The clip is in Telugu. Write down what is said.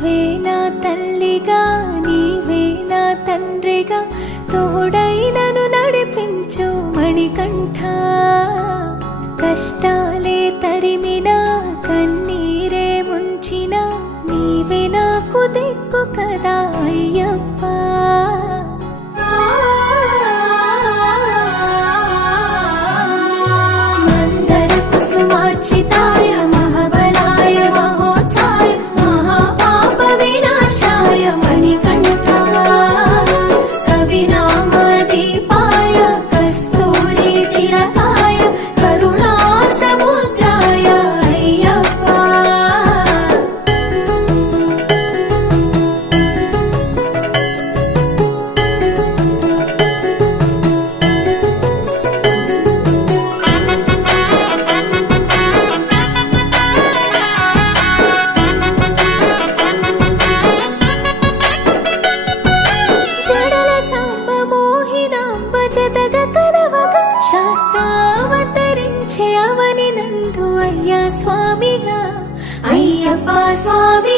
నీవే నా తల్లిగా నీవే నా తండ్రిగా తోడైనను నడిపించు మణికంఠ. కష్టాలే తరిమిన కన్నీరే ముంచిన నీవే నాకు దిక్కు కదా అయ్యప్ప. మందర కుసుమార్చితాయ మహాబలాయ మహోత్సాయ మహాపాప వినాశాయ మణికంఠ. కవినామదీపాయ కస్తూరి తిలకాయ కరుణా సముద్రాయ అయ్యప్ప. జడల సాంబ మోహిదాంబ జతగ కలవగ శాస్త్రావతరించే అవని నందు అయ్యా స్వామిగా అయ్యప్ప స్వామి